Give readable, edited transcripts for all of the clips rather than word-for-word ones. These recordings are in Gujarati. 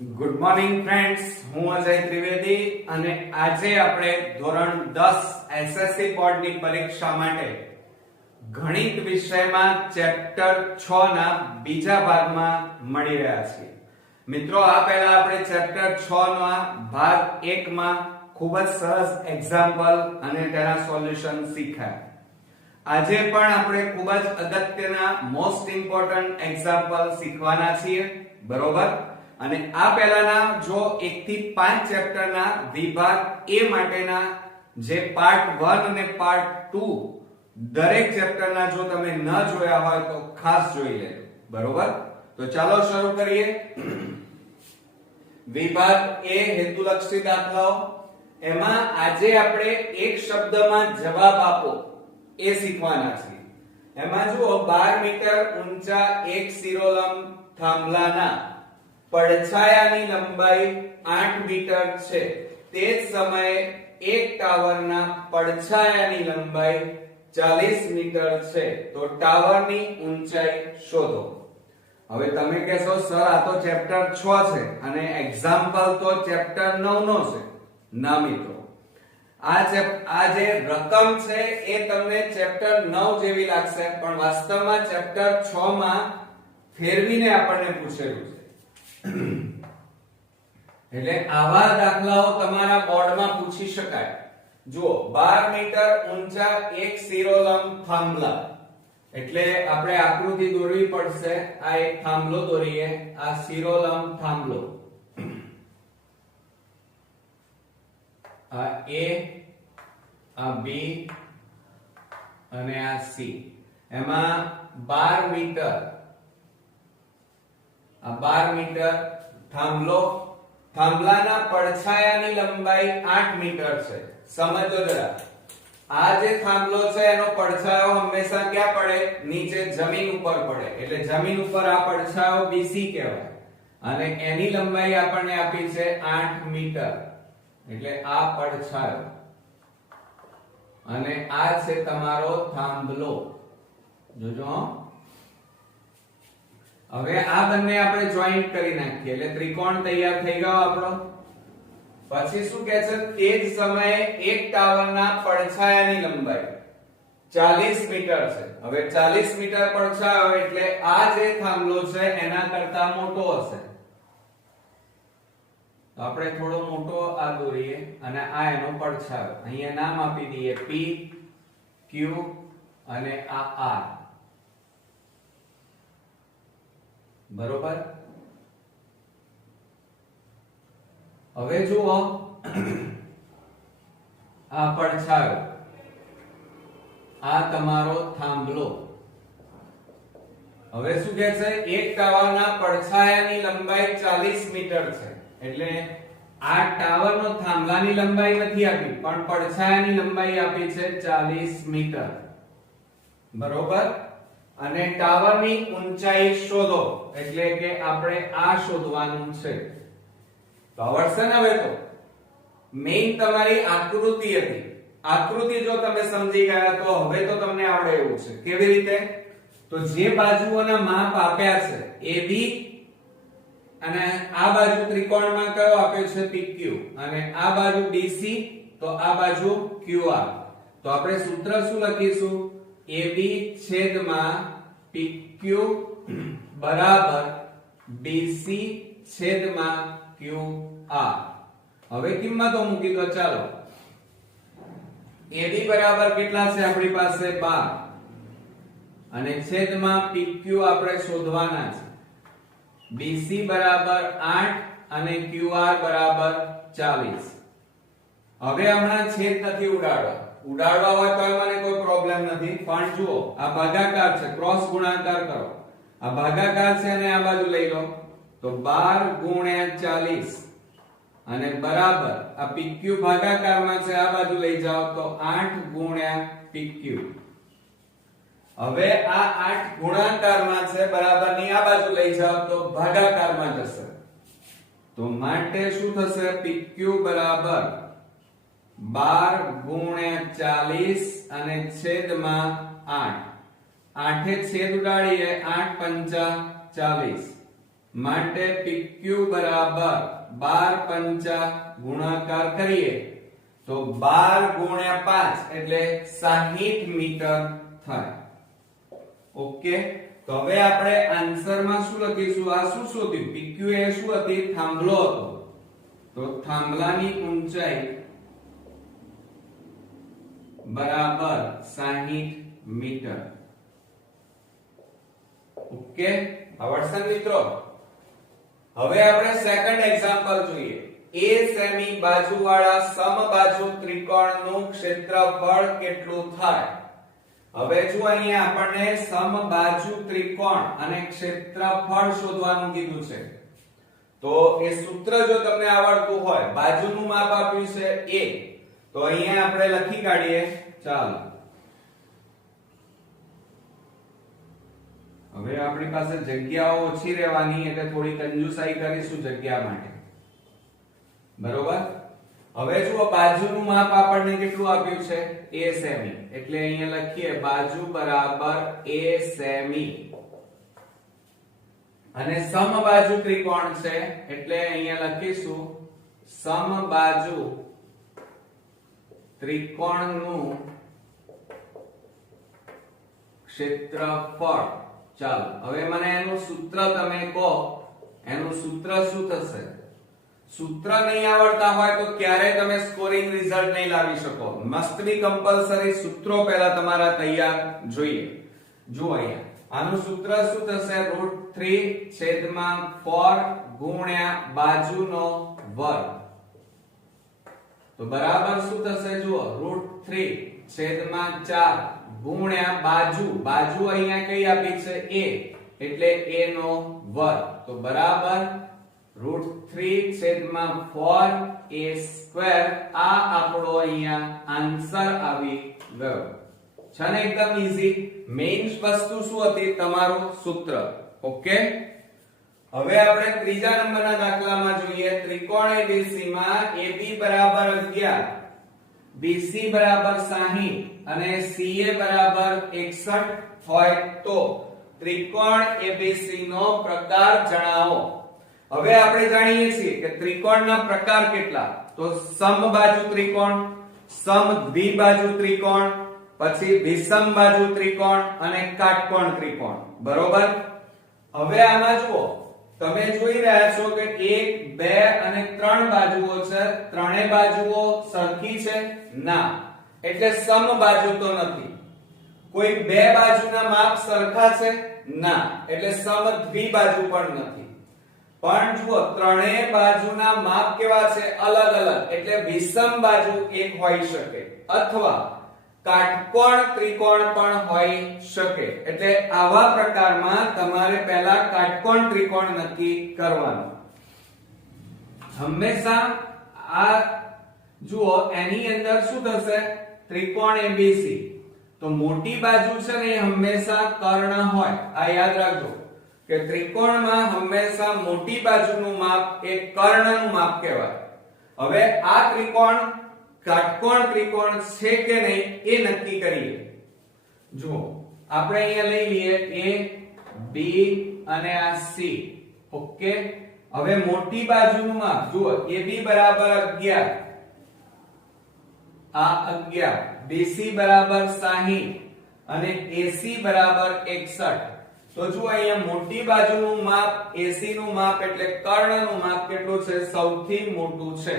ગુડ મોર્નિંગ ફ્રેન્ડ્સ, હું અજય ત્રિવેદી અને આજે આપણે ધોરણ 10 એસએસસી બોર્ડની પરીક્ષા માટે ગણિત વિષયમાં ચેપ્ટર 6 ના બીજા ભાગમાં મળી રહ્યા છીએ. મિત્રો, આ પહેલા આપણે ચેપ્ટર 6 ના ભાગ 1 માં ખૂબ જ સરસ એક્ઝામ્પલ અને તેના સોલ્યુશન શીખ્યા. આજે પણ આપણે ખૂબ જ અગત્યના મોસ્ટ ઇમ્પોર્ટન્ટ એક્ઝામ્પલ શીખવાના છીએ, બરોબર? અને આ પહેલાના જો 1 થી 5 ચેપ્ટરના વિભાગ A માટેના જે પાર્ટ 1 અને પાર્ટ 2 દરેક ચેપ્ટરના જો તમે ન જોયા હોય તો ખાસ જોઈ લેજો, બરોબર? તો ચાલો શરૂ કરીએ. વિભાગ A હેતુલક્ષી દાખલાઓ. એમાં આજે આપણે એક શબ્દમાં જવાબ આપો એ શીખવાના છીએ. એમાં જુઓ, 12 મીટર ઊંચા એક શિરોલંબ થાંભલાના પડછાયાની લંબાઈ 8 મીટર છે. તે જ સમયે એક ટાવરના પડછાયાની લંબાઈ 40 મીટર છે. તો ટાવરની ઊંચાઈ શોધો. હવે તમે કહેશો સર, આ તો ચેપ્ટર 6 છે અને એક્ઝામ્પલ તો ચેપ્ટર 9 નો છે. ના મિત્રો, આ જે રકમ છે એ તમને ચેપ્ટર 9 જેવી લાગશે, પણ વાસ્તવમાં ચેપ્ટર 6 માં ફેરવીને આપણને પૂછેલું છે. એટલે આવા દાખલાઓ તમારા બોર્ડમાં પૂછી શકાય. જુઓ, 12 મીટર ઊંચા એક શિરોલંબ થાંભલા, એટલે આપણે આકૃતિ દોરવી પડશે. આ એક થાંભલો દોરીએ, આ શિરોલંબ થાંભલો, આ A, આ B અને આ C. એમાં 12 મીટર, આ 12 મીટર થાંભલો, થાંભલાના પડછાયાની લંબાઈ 8 મીટર છે. સમજો જરા, આ જે થાંભલો છે એનો પડછાયો હંમેશા ક્યાં પડે? નીચે જમીન ઉપર પડે. એટલે જમીન ઉપર આ પડછાયો BC કહેવાય અને એની લંબાઈ આપણને આપી છે 8 મીટર. એટલે આ પડછાયો અને આ છે તમારો થાંભલો. જોજો, હવે આ બંને આપણે જોઈન્ટ કરી નાખીએ એટલે ત્રિકોણ તૈયાર થઈ ગયો આપણો. પછી શું કહે છે? તે જ સમયે એક ટાવરના પડછાયાની લંબાઈ 40 મીટર છે. હવે 40 મીટર પડછાયો એટલે આ જે થાંભલો છે એના કરતા મોટો હશે. તો આપણે થોડો મોટો આ દોરીએ અને આ એનો પડછાયો. અહીંયા નામ આપી દઈએ P, Q અને આ R. બરોબર? હવે જુઓ, આ પડછાયો, આ તમારો થાંભલો. હવે શું કહે છે? એક ટાવરના પડછાયાની લંબાઈ 40 મીટર છે. એટલે આ ટાવરનો થાંભલાની લંબાઈ નથી આપી, પણ પડછાયાની લંબાઈ આપી છે 40 મીટર. બરોબર? અને ટાવરની ઊંચાઈ શોધો, એટલે કે આપણે આ શોધવાનું છે. તો આવડશે ને? હવે તો મેઈન તમારી આકૃતિ હતી. આકૃતિ જો તમે સમજી ગયા તો હવે તો તમને આવડે એવું છે. કેવી રીતે? તો જે બાજુઓના માપ આપ્યા છે AB અને આ બાજુ ત્રિકોણમાં કયો આપ્યો છે? PQ. અને આ બાજુ BC, તો આ બાજુ QR. તો આપણે સૂત્ર શું લખીશું? AB છેદમાં PQ બરાબર BC છેદમાં QR. હવે કિંમતો મૂકી દો. ચાલો, AB બરાબર કેટલા છે આપણી પાસે? 12 અને છેદમાં PQ આપણે શોધવાના છે. BC બરાબર 8 અને QR બરાબર 40. હવે હમણાં છેદ નથી ઉડાડવા. ઉડાડવા હોય તો મને કોઈ પ્રોબ્લેમ નથી, પણ જુઓ, આ ભાગાકાર છે, ક્રોસ ગુણાકાર કરો. આ ભાગાકાર છે અને આ બાજુ લઈ લો, તો 12 ગુણ્યા 40 અને બરાબર આ PQ ભાગાકારમાં છે, આ બાજુ લઈ જાઓ તો 8 ગુણ્યા PQ. હવે આ 8 ગુણાકારમાં છે, બરાબરની આ બાજુ લઈ જાઓ તો ભાગાકારમાં જશે. તો માટે શું થશે? PQ બરાબર 12 ગુણ્યા 40 અને છેદમાં 8. 8 છેદ ઉડાડીએ, 8 પંચા 40 માટે PQ બરાબર 12 પંચા ગુણાકાર કરીએ તો 12 ગુણ્યા 5 એટલે 60 મીટર થાય. ઓકે, તો હવે આપણે આન્સર માં શું લખીશું? આ શું શોધ્યું? PQ એ શું હતી? થાંભલો હતો. તો થાંભલાની ઊંચાઈ બરાબર 60 મીટર. ઓકે, આવડશે મિત્રો? હવે આપણે સેકન્ડ એક્ઝામ્પલ જોઈએ. A સેમી બાજુવાળા સમબાજુ ત્રિકોણનું ક્ષેત્રફળ કેટલું થાય? હવે જો અહીંયા આપણને સમબાજુ ત્રિકોણ અને ક્ષેત્રફળ શોધવાનું કીધું છે, તો એ સૂત્ર જો તમને આવડતું હોય, બાજુનું માપ આપ્યું છે a, તો અહીંયા આપણે લખી કાઢીએ. ચાલો, હવે આપણી પાસે જગ્યાઓ ઓછી રહેવાની એટલે થોડી કંજુસાઈ કરીશું જગ્યા માટે. બરોબર? હવે જુઓ, બાજુનું માપ આપણને કેટલું આપ્યું છે? a semi. એટલે અહીંયા લખીએ બાજુ બરાબર a સેમી. અને સમબાજુ ત્રિકોણ છે એટલે અહીંયા લખીશું સમબાજુ ત્રિકોણનું ક્ષેત્રફળ. ચાલો, હવે મને એનું સૂત્ર તમે કહો. એનું સૂત્ર શું થશે? સૂત્ર નહીં આવડતા હોય તો ક્યારે તમે સ્કોરિંગ રિઝલ્ટ નહીં લાવી શકો. મસ્ટ બી કમ્પલસરી સૂત્રો પહેલા તમારા તૈયાર જોઈએ. જુઓ અહીંયા આનું સૂત્ર શું થશે? √3/4 ગુણ્યા બાજુનો વર્ગ. તો બરાબર શું થશે? જુઓ, √3/4 ગુણ્યા બાજુ. બાજુ અહીંયા કઈ આપી છે? a, એટલે a નો વર્ગ. તો બરાબર √3/4a². આ આપણો અહીંયા આન્સર આવી ગયો છે ને? એકદમ ઈઝી. મેઈન વસ્તુ શું હતી? તમારું સૂત્ર. ઓકે, હવે આપણે ત્રીજા નંબરના દાખલામાં જોઈએ. ત્રિકોણ ABC માં AB બરાબર 11, BC બરાબર 60 અને CA બરાબર 61 હોય તો ત્રિકોણ ABC નો પ્રકાર જણાવો. હવે આપણે જાણીએ છીએ કે ત્રિકોણના પ્રકાર કેટલા? તો સમબાજુ ત્રિકોણ, સમદ્વિબાજુ ત્રિકોણ, પછી વિષમબાજુ ત્રિકોણ અને કાટકોણ ત્રિકોણ. બરોબર? હવે આમાં જુઓ, તમે જોઈ રહ્યા છો કે 1, 2 અને 3 બાજુઓ છે. ત્રણેય બાજુઓ સરખી છે? ના, એટલે સમબાજુ તો નથી. કોઈ બે બાજુના માપ સરખા છે? ના, એટલે સમદ્વિબાજુ પણ નથી. પણ જુઓ, ત્રણેય બાજુના માપ કેવા છે? અલગ અલગ, એટલે વિષમ બાજુ એક હોઈ શકે અથવા કાટકોણ ત્રિકોણ પણ હોઈ શકે. એટલે આવા પ્રકારમાં તમારે પહેલા કાટકોણ ત્રિકોણ નક્કી કરવાનો. હંમેશા આ જુઓ, એની અંદર શું થશે? ત્રિકોણ ABC. તો મોટી બાજુ છે ને એ હંમેશા કર્ણ હોય. આ યાદ રાખજો કે ત્રિકોણમાં હંમેશા મોટી બાજુનું માપ એ કર્ણનું માપ કહેવાય. હવે આ ત્રિકોણ કાટકોણ ત્રિકોણ છે કે નહીં એ નક્કી કરીએ. જુઓ, આપણે અહીંયા લઈ લઈએ A, B અને આ C. ઓકે, હવે મોટી બાજુનું માપ જુઓ, AB બરાબર 11, આ 11, BC બરાબર 60 અને AC બરાબર 61. તો જુઓ, અહીંયા મોટી બાજુનું માપ AC નું માપ એટલે કર્ણનું માપ કેટલું છે? સૌથી મોટું છે.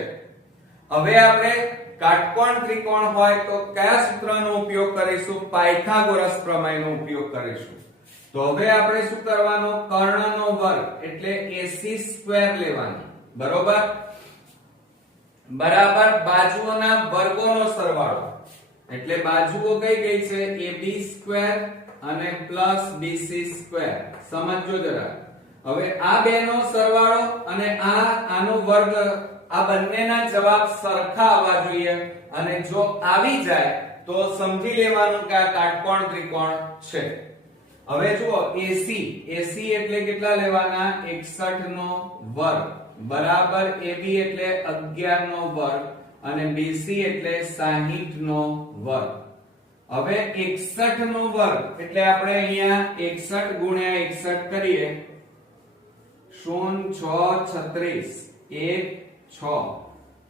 હવે આપણે કાટકોણ ત્રિકોણ હોય તો કયા સૂત્રનો ઉપયોગ કરીશું? પાયથાગોરસ પ્રમેયનો ઉપયોગ કરીશું. તો હવે આપણે શું કરવાનું? કર્ણનો વર્ગ એટલે AC² લેવાની. બરોબર? બરાબર બાજુઓના વર્ગોનો સરવાળો. એટલે બાજુઓ કઈ કઈ છે? AB² અને +BC². સમજો જરા. હવે આ બેનો સરવાળો અને આનો વર્ગ, આ બંનેના જવાબ સરખા આવવા જોઈએ. અને જો આવી જાય તો સમજી લેવાનું કે આ કાટકોણ ત્રિકોણ છે. હવે જુઓ, AC એટલે કેટલા લેવાના? 61 નો વર્ગ બરાબર AB એટલે 11 નો વર્ગ અને BC એટલે 60 નો વર્ગ. હવે 61 નો વર્ગ એટલે આપણે અહીંયા 61 ગુણ્યા 61 કરીએ. 0 6 36 1 6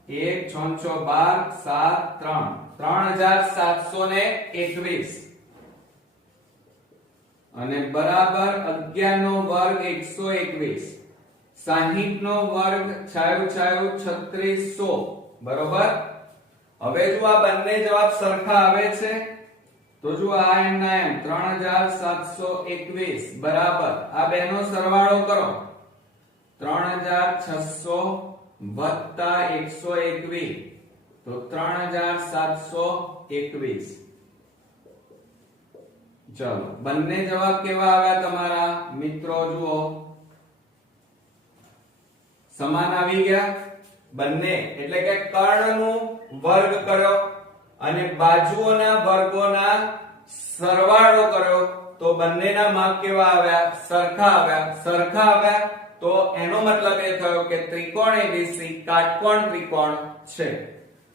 1 6 6 12 7 3 3721 અને બરાબર 11 નો વર્ગ 121 60 નો વર્ગ છાયું છાયું 3600 બરોબર. હવે જો આ બંને જવાબ સરખા આવે છે તો જો આ એમ ના એમ 3721 બરાબર આ બેનો સરવાળો કરો 3600 વત્તા 121 તો 3721. ચલો બંને જવાબ કેવા આવ્યા તમારા મિત્રો? જુઓ સમાન આવી ગયા બંને, એટલે કે કર્ણનું વર્ગ કર્યો અને બાજુઓના વર્ગોના સરવાળો કર્યો તો બંનેના માપ કેવા આવ્યા? સરખા આવ્યા. સરખા આવ્યા તો એનો મતલબ એ થયો કે ત્રિકોણ ABC કાટકોણ ત્રિકોણ છે.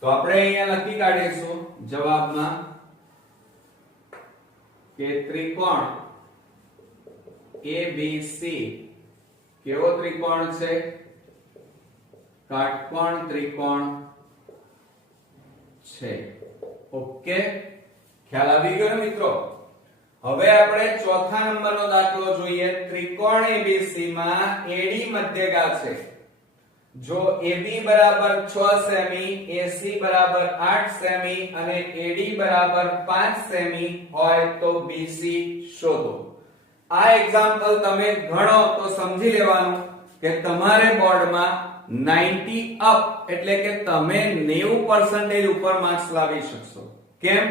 તો આપણે અહીંયા લખી કાઢીશું જવાબમાં કે ત્રિકોણ ABC કેવો ત્રિકોણ છે? કાટકોણ ત્રિકોણ છે. ઓકે, ખ્યાલ આવી ગયો મિત્રો? હવે આપણે ચોથા નંબરનો દાખલો જોઈએ. ત્રિકોણ ABC માં AD મધ્યગા છે. જો AB બરાબર 6 સેમી, AC બરાબર 8 સેમી અને AD બરાબર 5 સેમી હોય તો BC શોધો. આ એક્ઝામ્પલ તમે ગણો તો સમજી લેવાનું કે તમારે બોર્ડમાં 90 અપ એટલે કે તમે 90% ઉપર માર્ક્સ લાવી શકશો. કેમ?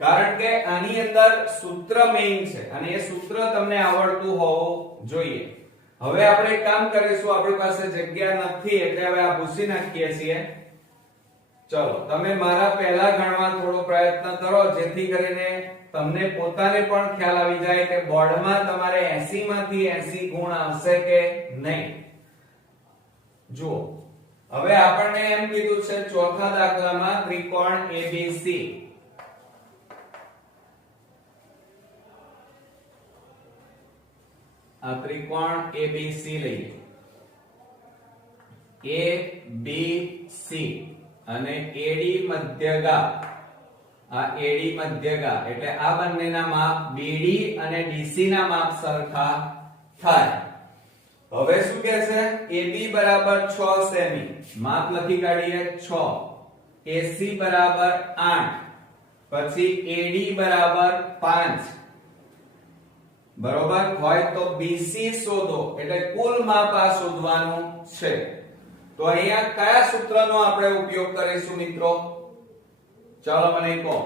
કારણ કે આની અંદર સૂત્ર મેઇન છે અને એ સૂત્ર તમને આવડતું હોવું જોઈએ. હવે આપણે કામ કરીશું, આપણી પાસે જગ્યા નથી એટલે હવે આ ભૂસી નાખીએ છીએ. ચલો તમે મારા પહેલા ગણવા થોડો પ્રયત્ન કરો જેથી કરીને તમને પોતાને પણ ખ્યાલ આવી જાય કે બોર્ડમાં તમારે 80 માંથી 80 ગુણ આવશે કે નહીં. જુઓ હવે આપણને એમ કીધું છે ચોથા દાખલામાં ત્રિકોણ ABC. આ ત્રિકોણ ABC લઈએ. ABC અને AD મધ્યગા. આ AD મધ્યગા એટલે આ બંનેના માપ BD અને DC ના માપ સરખા થાય. હવે શું કહે છે? AB બરાબર 6 સેમી, માપ લખી કાઢીએ 6. AC બરાબર 8, પછી AD બરાબર 5 બરોબર હોય તો BC શોધો. એટલે કુલ માપ આ શોધવાનું છે. તો અહીંયા કયા સૂત્રનો આપણે ઉપયોગ કરીશું મિત્રો? ચાલો મને કહો.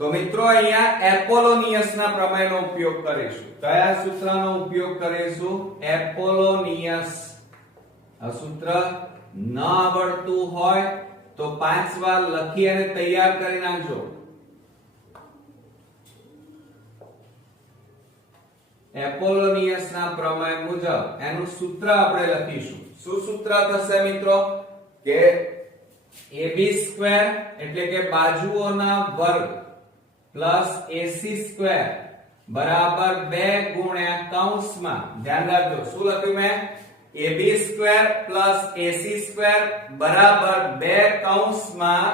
તો મિત્રો અહીંયા એપોલોનિયસના પ્રમેયનો ઉપયોગ કરીશું. કયા સૂત્રનો ઉપયોગ કરીશું? એપોલોનિયસ. આ સૂત્ર ન આવડતું હોય તો 5 વાર લખી અને તૈયાર કરી નાખજો. એપોલોનિયસના પ્રમેય મુજબ એનું સૂત્ર આપણે લખીશું. શું સૂત્ર થશે મિત્રો? કે AB સ્ક્વેર એટલે કે બાજુઓના વર્ગ પ્લસ AC સ્ક્વેર બરાબર 2 ગુણ્યા કૌંસમાં, ધ્યાન રાખજો શું લખ્યું મેં? AB square plus AC square બરાબર 2 કૌંસમાં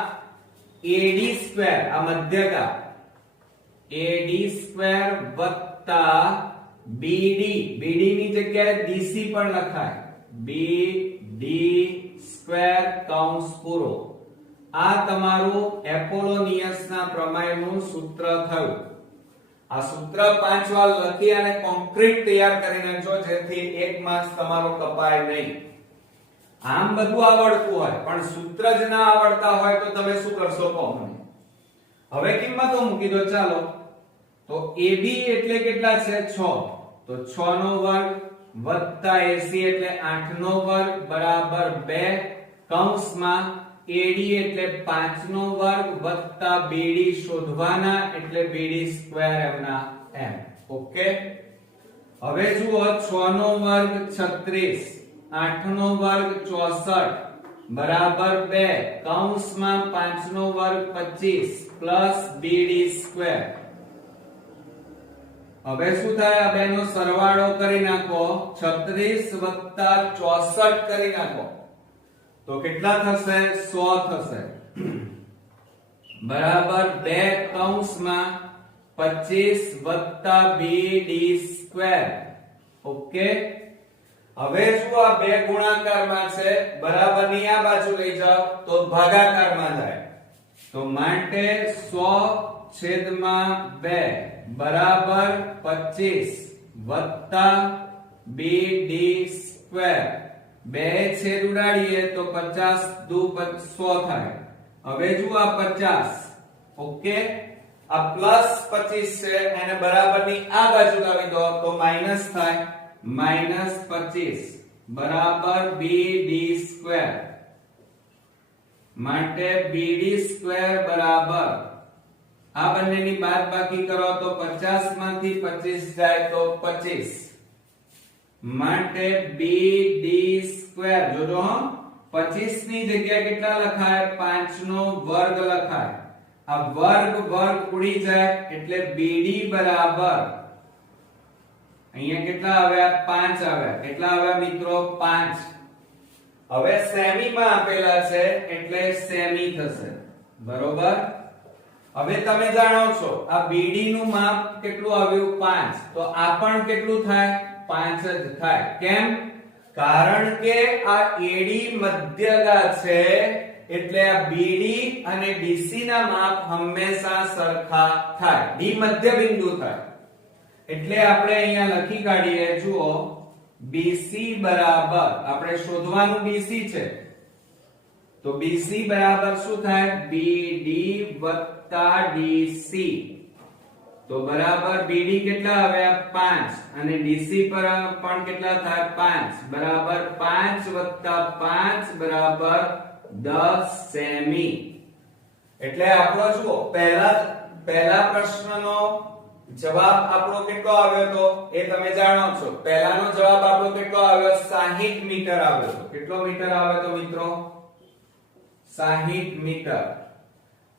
AD સ્ક્વેર, આ મધ્યગા, AD સ્ક્વેર વત્તા BD. BD ની જગ્યાએ DC પણ લખાય. BD સ્ક્વેર કૌંસ પૂરો. આ તમારું એપોલોનિયસના પ્રમેયનું સૂત્ર થયું. આ સૂત્ર 5 વાર લખી અને કોન્ક્રીટ તૈયાર કરી નાખજો જેથી એક માર્ક્સ તમારો કપાય નહીં. આમ બધું આવડતું હોય પણ સૂત્ર જ ના આવડતા હોય તો તમે શું કરશો કહો મને? હવે કિંમતો મૂકી દો. ચાલો તો AB એટલે કેટલા છે? 6. તો 6 નો વર્ગ વત્તા AC એટલે 8 નો વર્ગ બરાબર 2 કૌંસમાં AD એટલે 5 નો વર્ગ વત્તા BD શોધવાના એટલે BD સ્ક્વેર એમના એમ. ઓકે, હવે જુઓ 6 નો વર્ગ 36, 8 નો વર્ગ 64 બરાબર 2 કૌંસમાં 5 નો વર્ગ 25 પ્લસ BD સ્ક્વેર. હવે શું થાય? આ બેનો સરવાળો કરી નાખો, 36 વત્તા 64 કરી નાખો તો કેટલા થશે? 100 થશે. બરાબર 2 કૌંસમાં 25 વત્તા BD સ્ક્વેર. ઓકે, હવે જો આ બે ગુણાકારમાં છે, બરાબરની આ બાજુ લઈ જાઓ તો ભાગાકારમાં જાય. તો માટે 100/2 બરાબર 25 વત્તા BD સ્ક્વેર. બે છેદ ઉડાડીએ તો 50 દુ 100 થાય. હવે જુઓ આ 50. ઓકે, આ પ્લસ 25 છે એને બરાબરની આ બાજુ લાવી દો તો માઈનસ થાય. -25 બરાબર BD સ્ક્વેર. માટે BD સ્ક્વેર બરાબર આ બંનેની બાદબાકી કરો તો 50 માંથી 25 જાય તો 25. માટે BD સ્ક્વેર જોજો, 25 ની જગ્યાએ કેટલા લખાય? 5 નો વર્ગ લખાય. આ વર્ગ વર્ગ ઉડી જાય એટલે BD બરાબર અહીંયા કેટલા આવ્યા? 5 આવ્યા. કેટલા આવ્યા મિત્રો? 5. હવે સેમી માં આપેલા છે એટલે સેમી થશે. બરોબર. હવે તમે જાણો છો આ BD નું માપ કેટલું આવ્યું? 5. તો આ પણ કેટલું થાય? 5 જ થાય. કેમ? કારણ કે આ AD મધ્યગા છે એટલે આ BD અને BC ના માપ હંમેશા સરખા થાય. D મધ્ય બિંદુ થાય. એટલે આપણે અહીંયા લખી કાઢીએ. જુઓ, BC બરાબર આપણે શોધવાનું BC છે તો BC બરાબર શું થાય? BD વત્તા DC. તો બરાબર BD કેટલા આવ્યા? 5 અને DC પર પણ કેટલા થાય? 5. બરાબર 5 વત્તા 5 બરાબર 10 સેમી. એટલે આપણો જુઓ પહેલા પ્રશ્નનો જવાબ આપણો કેટલો આવ્યો તો એ તમે જાણો છો. પહેલાનો જવાબ આપણો કેટલો આવ્યો? 60 મીટર આવ્યો તો. કેટલો મીટર આવ્યો તો મિત્રો? 60 મીટર.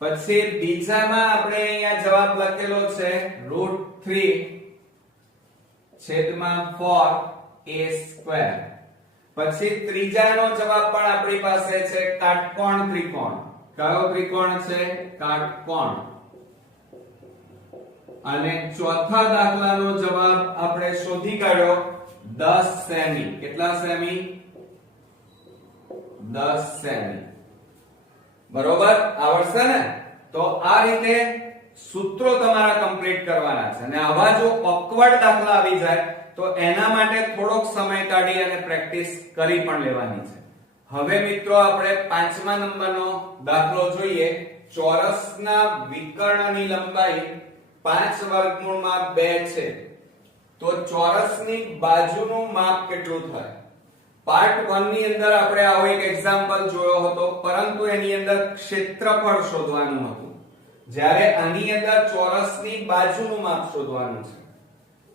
પછી બીજામાં આપણે અહીંયા જવાબ લખેલો છે √3/4a². પછી ત્રીજાનો જવાબ પણ આપણી પાસે છે કાટકોણ ત્રિકોણ. કયો ત્રિકોણ છે? કાટકોણ. અને ચોથા દાખલાનો જવાબ આપણે શોધી કાઢ્યો 10 સેમી. કેટલા સેમી? 10 સેમી. બરોબર, આવડશે ને? તો આ રીતે સૂત્રો તમારા કમ્પ્લીટ કરવાના છે. અને આવા જો ઓકવર્ડ દાખલા આવી જાય તો એના માટે થોડોક સમય કાઢી અને પ્રેક્ટિસ કરી પણ લેવાની છે. હવે મિત્રો આપણે 5મા નંબરનો દાખલો જોઈએ. ચોરસના વિકર્ણની લંબાઈ 5 વર્ગમૂળમાં 2 છે. તો ચોરસની બાજુનું માપ કેટલું થાય? પાર્ટ 1 ની અંદર આપણે આવો એક એક્ઝામ્પલ જોયો હતો, પરંતુ એની અંદર ક્ષેત્રફળ શોધવાનું હતું. જ્યારે આની અંદર ચોરસની બાજુનું માપ શોધવાનું છે.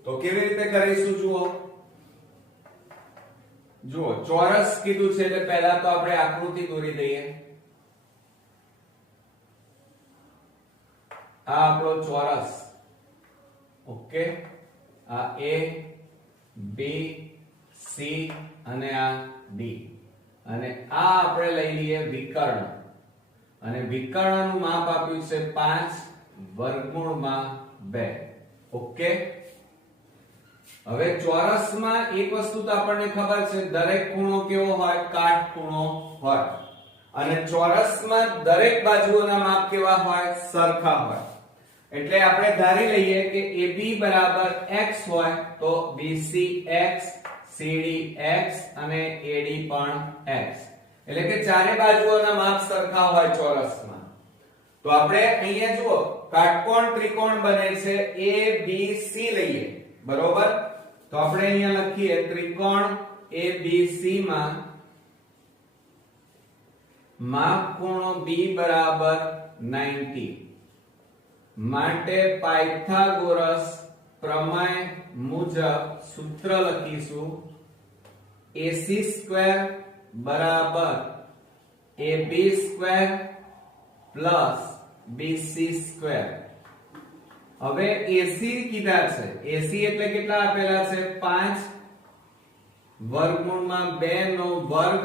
તો કેવી રીતે કરીશું? જુઓ ચોરસ કીધું છે એટલે પહેલા તો આપણે આકૃતિ દોરી દઈએ. આ આપણો ચોરસ. ઓકે, આ A B C અને આ D. અને આ આપણે લઈ લઈએ વિકર્ણ. અને વિકર્ણનું માપ આપ્યું છે 5 વર્ગમૂળમાં 2. ઓકે, હવે ચોરસમાં એક વસ્તુ તો આપણને ખબર છે, દરેક ખૂણો કેવો હોય? કાટખૂણો હોય. અને ચોરસમાં દરેક બાજુઓના માપ કેવા હોય? સરખા હોય. એટલે આપણે ધારી લઈએ કે AB બરાબર x હોય તો BC x, CD x અને AD પણ x. એટલે કે ચારે બાજુઓના માપ સરખા હોય ચોરસમાં. તો આપણે અહીંયા જુઓ કાટકોણ ત્રિકોણ બને છે ABC લઈએ. બરોબર, તો આપણે અહીંયા લખીએ ત્રિકોણ ABC માં માપ ખૂણો B બરાબર 90. માટે પાયથાગોરસ પ્રમેય મુજબ સૂત્ર લખીશું AC² બરાબર AB² પ્લસ BC². હવે AC કીધા છે, AC એટલે કેટલા આપેલા છે 5 વર્ગમૂળમાં 2 નો વર્ગ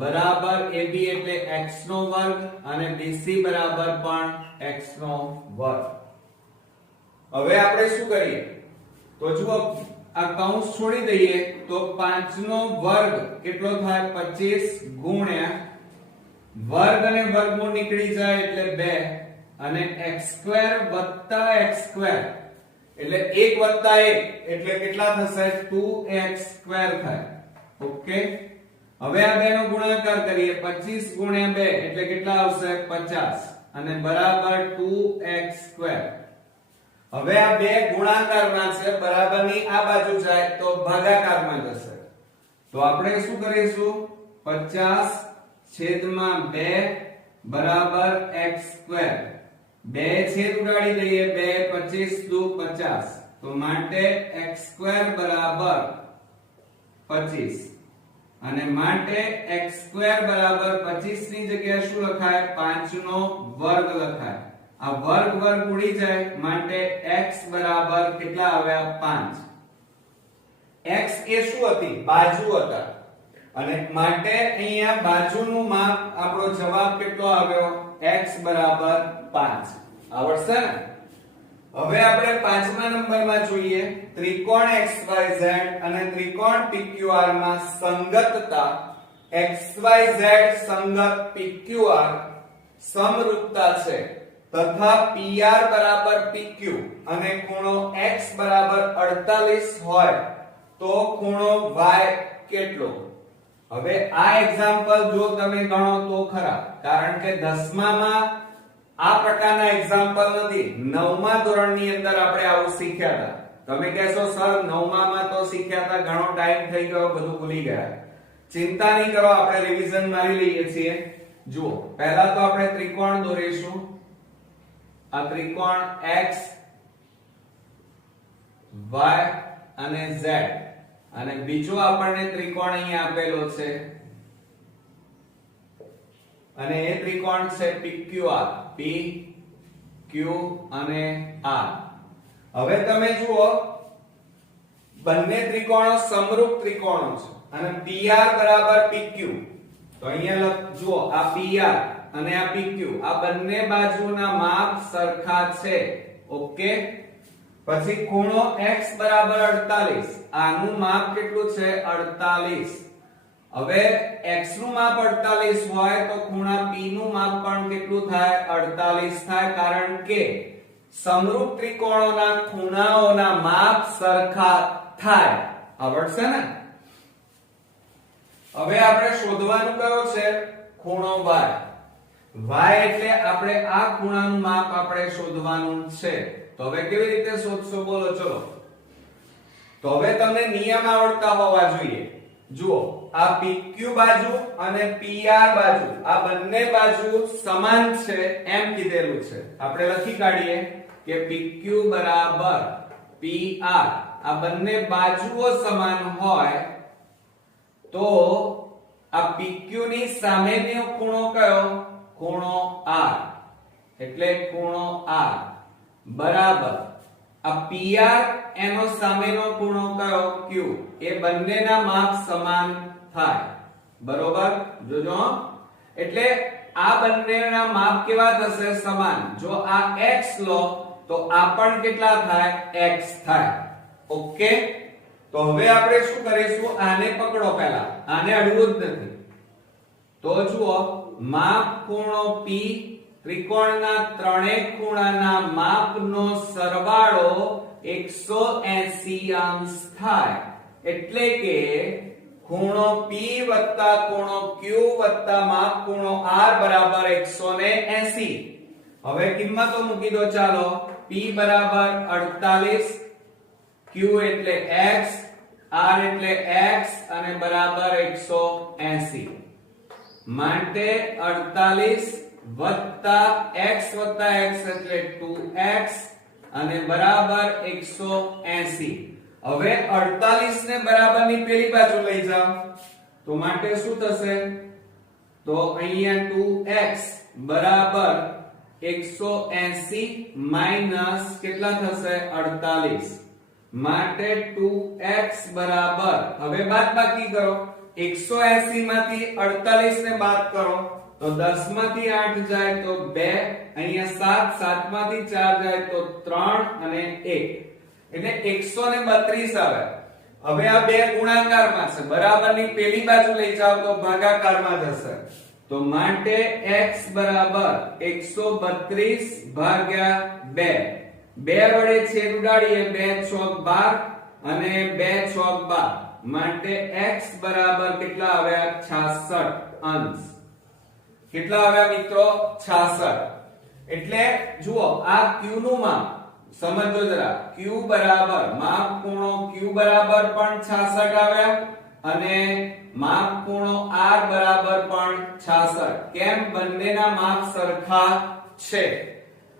બરાબર AB એટલે x નો વર્ગ અને BC બરાબર પણ x નો વર્ગ. હવે આપણે શું કરીએ તો જુઓ આ કૌંસ છોડી દઈએ તો 5 નો વર્ગ કેટલો થાય 25 ગુણ્યા વર્ગ અને વર્ગમૂળ નીકળી જાય એટલે 2 અને x² વત્તા x² એટલે 1 વત્તા 1 એટલે કેટલા થશે 2x² થાય. ઓકે, હવે આ બે નો ગુણાકાર કરીએ 25 ગુણ્યા 2 એટલે કેટલા આવશે 50 અને બરાબર 2x². હવે આ બે ગુણાકારના છે, બરાબરની આ બાજુ જાય તો ભાગાકારમાં જશે. તો આપણે શું કરીશું 50 છેદમાં 2 બરાબર x². 2 છેદ ઉડાડી દઈએ 2 25 દુ 50 તો માટે x² બરાબર 25 અને માટે x² બરાબર 25 ની જગ્યાએ શું લખાય 5 નો વર્ગ લખાય. આ વર્ગ વર્ગ ઉડી જાય માટે x બરાબર કેટલા આવ્યા 5. x એ શું હતી બાજુ હતા અને માટે અહીંયા બાજુનું માપ આપણો જવાબ કેટલો આવ્યો x બરાબર 5. આવડશે ને? હવે આપણે 5મા નંબરમાં જોઈએ ત્રિકોણ XYZ અને ત્રિકોણ PQR માં સંગતતા. XYZ સંગત PQR સમરૂપતા છે તથા PR બરાબર PQ અને ખૂણો x બરાબર 48 હોય તો ખૂણો y કેટલો? હવે આ એક્ઝામ્પલ જો તમે ગણો તો ખરા, કારણ કે 10મામાં આ પ્રકારના એક્ઝામ્પલ નથી. 9મા ધોરણની અંદર આપણે આવું શીખ્યા હતા. તમે કહેશો સર 9મામાં તો શીખ્યા હતા, ઘણો ટાઈમ થઈ ગયો, બધું ભૂલી ગયા. ચિંતા નહીં કરો, આપણે રિવિઝન મારી લઈએ છીએ. જુઓ, પહેલા તો આપણે ત્રિકોણ દોરીશું. આ ત્રિકોણ x y અને z અને બીજો આપણને ત્રિકોણ અહીંયા આપેલો છે અને એ ત્રિકોણ છે PQR. P Q અને R. હવે તમે જુઓ બંને ત્રિકોણો સમરૂપ ત્રિકોણો છે અને PR બરાબર PQ. તો અહીંયા જુઓ આ PR અને આ PQ આ બંને બાજુના માપ સરખા છે. ઓકે, પછી ખૂણો x બરાબર 48. આનું માપ કેટલું છે 48. હવે x નું માપ 48 હોય તો ખૂણા p નું માપ પણ કેટલું થાય 48 થાય, કારણ કે સમરૂપ ત્રિકોણોના ખૂણાઓના માપ સરખા થાય. આવડશે ને? હવે આપણે શોધવાનું કયો છે ખૂણો y. y એટલે આપણે આ ખૂણાનું માપ આપણે શોધવાનું છે. તો હવે કેવી રીતે શોધશો બોલો? ચલો, તો હવે તમને નિયમ આવડતા હોવા જોઈએ. જુઓ, આ PQ બાજુ અને PR બાજુ આ બંને બાજુ સમાન છે એમ કીધેલું છે. આપણે લખી કાઢીએ કે PQ બરાબર PR. આ બંને બાજુઓ સમાન હોય તો આ PQ ની સામેનો ખૂણો કયો? ખૂણો R. એટલે ખૂણો R બરાબર આ PR એનો સામેનો ખૂણો કયો? Q. એ બંનેના માપ સમાન થાય. બરોબર? જોજો, એટલે આ બંનેના માપ કેવા થશે? સમાન. જો આ x લો તો આ પણ કેટલા થાય? x થાય. ઓકે, તો હવે આપણે શું કરીશું? આને પકડો પહેલા, આને અડવું જ નથી. તો જુઓ, માપ ખૂણો P ત્રિકોણના ત્રણેય ખૂણાના માપનો સરવાળો 180 અંશ થાય. એટલે કે ખૂણો P વત્તા ખૂણો Q વત્તા માપ ખૂણો R બરાબર 180. હવે કિંમતો મૂકી દો. ચાલો, P બરાબર 48, Q એટલે x, R એટલે x અને બરાબર 180. માટે 48 વત્તા x વત્તા x એટલે 2x અને બરાબર 180. હવે 48 ને બરાબરની પેલી બાજુ લઈ જાઓ તો માટે શું થશે? તો અહીંયા 2x બરાબર 180 માઈનસ કેટલા થશે 48 માટે 2x બરાબર, હવે બાદબાકી કરો, 180 માંથી 48 ને બાદ કરો તો 10 માંથી 8 જાય તો 2, અહીંયા 7, 7 માંથી 4 જાય તો 3 અને 1 એટલે 132 આવે. હવે આ બે ગુણાકારમાં છે, બરાબરની પેલી બાજુ લઈ જાવ તો ભાગાકારમાં જશે, તો માટે x બરાબર 132 ભાગ્યા 2, 2 વડે છેદ ઉડાડીએ, 2 ચોક 12 અને 2 ચોક 12 માટે x બરાબર કેટલા આવ્યા 66 અંશ. કેટલા આવ્યા મિત્રો 66. એટલે જુઓ આ q નું માપ સમજો જરા, q બરાબર માપ ખૂણો q બરાબર પણ 66 આવ્યા અને માપ ખૂણો r બરાબર પણ 66. કેમ? બંનેના માપ સરખા છે.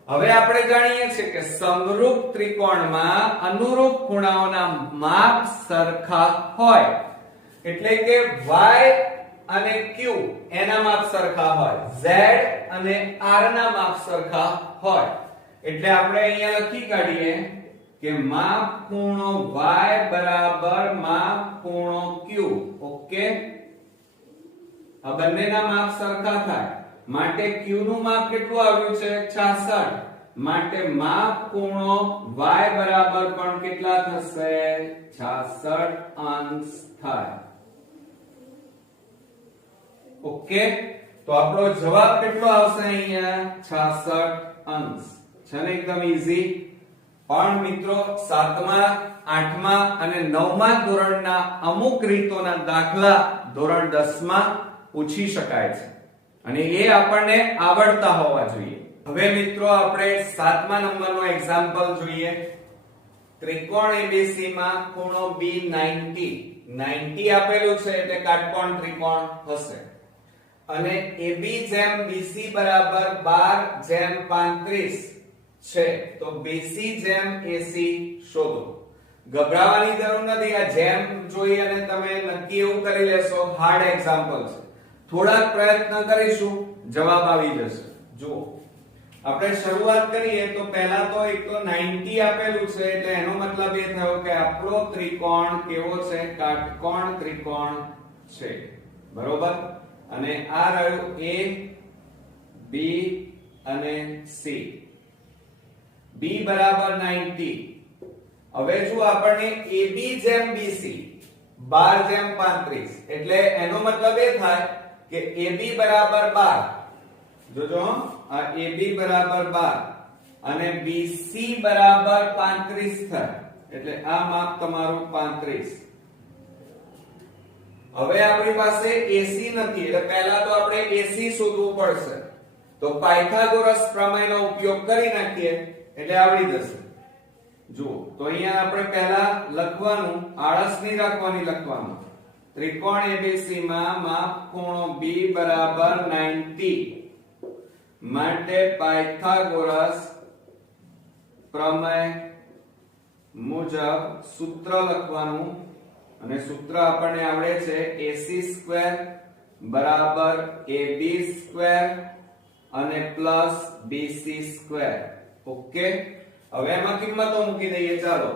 હવે આપણે જાણીએ છીએ કે સમરૂપ ત્રિકોણમાં અનુરૂપ ખૂણાઓના માપ સરખા હોય, એટલે કે y અને q એના માપ સરખા હોય, z અને r ના માપ સરખા હોય. એટલે આપણે અહીંયા લખી કાઢીએ કે માપ ખૂણો y બરાબર માપ ખૂણો q. ઓકે, આ બંનેના માપ સરખા થાય માટે q નું માપ કેટલું આવ્યું છે 66, માટે માપ ખૂણો y બરાબર પણ કેટલા થશે 66 અંશ થાય. ઓકે, તો આપણો જવાબ કેટલો આવશે અહીંયા 66 અંશ છે ને, એકદમ ઈઝી. પણ મિત્રો 7મા 8મા અને 9મા ધોરણના અમુક રીતોના દાખલા ધોરણ 10માં પૂછી શકાય છે અને એ આપણને આવડતા હોવા જોઈએ. હવે મિત્રો આપણે 7મા નંબરનો એક્ઝામ્પલ જોઈએ. ત્રિકોણ ABC માં ખૂણો B 90 આપેલું છે એટલે કાટકોણ ત્રિકોણ હશે અને AB જેમ BC બરાબર 12 જેમ 35 છે, તો BC જેમ AC શોધો. ગભરાવાની જરૂર નથી, આ જેમ જોઈ અને તમે નક્કી એવું કરી લેશો, હાર્ડ એક્ઝામ્પલ છે. થોડાક પ્રયત્ન કરીશું, જવાબ આવી જશે. જુઓ, આપણે શરૂઆત કરીએ તો પહેલા તો એક તો 90 આપેલું છે એટલે એનો મતલબ એ થયો કે આપણો ત્રિકોણ કેવો છે, કાટકોણ ત્રિકોણ છે, બરોબર. અને આ રહ્યું A, B અને C. B બરાબર 90. હવે જો આપણને AB જેમ BC 12 જેમ 35 એટલે એનો મતલબ એ થાય કે AB બરાબર 12. જોજો આ AB બરાબર 12 અને BC બરાબર 35 થાય એટલે આ માપ તમારું 35. હવે આપણી પાસે AC નથી એટલે પહેલા તો આપણે AC શોધવું પડશે, તો પાયથાગોરસ પ્રમેયનો ઉપયોગ કરી નાખીએ એટલે આવડી જશે. જુઓ, તો અહીંયા આપણે પહેલા લખવાનું, આળસ નહીં રાખવાની, લખવાનું ત્રિકોણ ABC માં માપ ખૂણો B બરાબર 90 માટે પાયથાગોરસ પ્રમેય મુજબ સૂત્ર લખવાનું અને સૂત્ર આપણને આવડે છે AC² બરાબર AB² અને પ્લસ BC². ઓકે, હવે એમાં કિંમતો મૂકી દઈએ. ચાલો,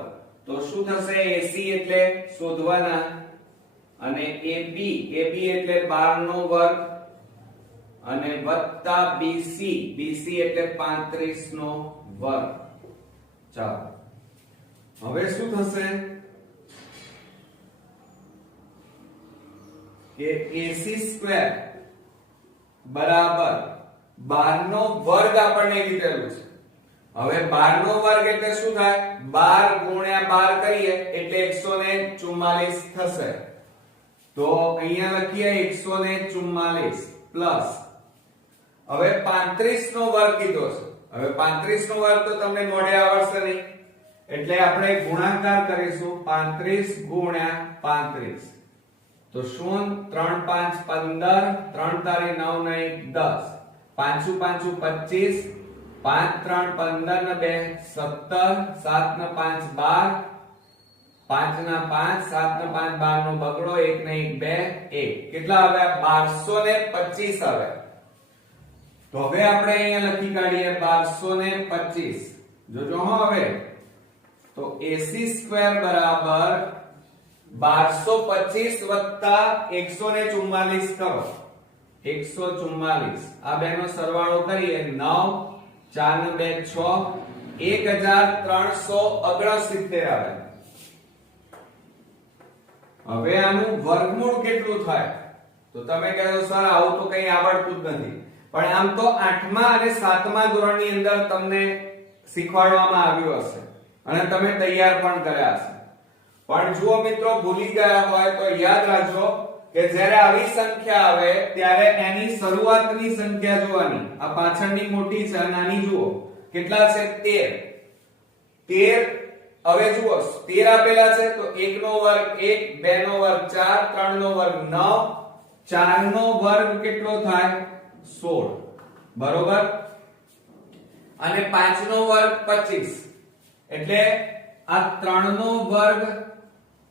તો શું થશે? AC એટલે શોધવાના અને AB એટલે 12 નો વર્ગ અને વત્તા BC એટલે 35 નો વર્ગ. ચાલો, હવે શું થશે કે AC² બરાબર 12 નો વર્ગ આપણને કીધેલું છે. હવે 12 નો વર્ગ એટલે શું થાય? 12 ગુણ્યા 12 કરીએ એટલે 144 થશે. તો અહીંયા લખીએ 144 પ્લસ હવે 35 નો વર્ગ કીધો છે. હવે 35 નો વર્ગ તો તમને મોઢે આવડશે નહીં એટલે આપણે ગુણાકાર કરીશું 35 ગુણ્યા 35. તો શું 3 5 15, 3 તારી 9 ને 1 10, 5 5 25, 5 3 15 ને 2 17, 7 ને 5 12, 5 ના 5, 7 ને 5 12 નો બગડો, 1 ને 1 2 1. કેટલા આવ્યા? 1225 આવ્યા. તો તો હવે આપણે અહીંયા લખી કાઢીએ 1225. જોજો હો હવે તો AC સ્ક્વેર બરાબર 1225 વત્તા 144 કરો 144. આ બેનો સરવાળો કરીએ 9 4 ને 2 6 1369 આવે. હવે આનું વર્ગમૂળ કેટલું થાય? તો તમે કહેશો સર આવું તો કઈ આવડતું જ નથી. પણ આમ તો 8મા અને 7મા ધોરણની અંદર તમને શીખવાડવામાં આવ્યું હશે અને તમે તૈયાર પણ કર્યા હશે. પણ જુઓ મિત્રો, ભૂલી ગયા હોય તો યાદ રાખજો કે જ્યારે આવી સંખ્યા આવે ત્યારે એની શરૂઆતની સંખ્યા જોવાની. આ પાછળની મોટી છે, નાની જુઓ કેટલા છે 13. હવે જુઓ 13 આપેલા છે તો 1 નો વર્ગ 1, 2 નો વર્ગ 4, 3 નો વર્ગ 9, 4 નો વર્ગ કેટલો થાય 16, બરોબર. અને 5 નો વર્ગ 25, એટલે આ 3 નો વર્ગ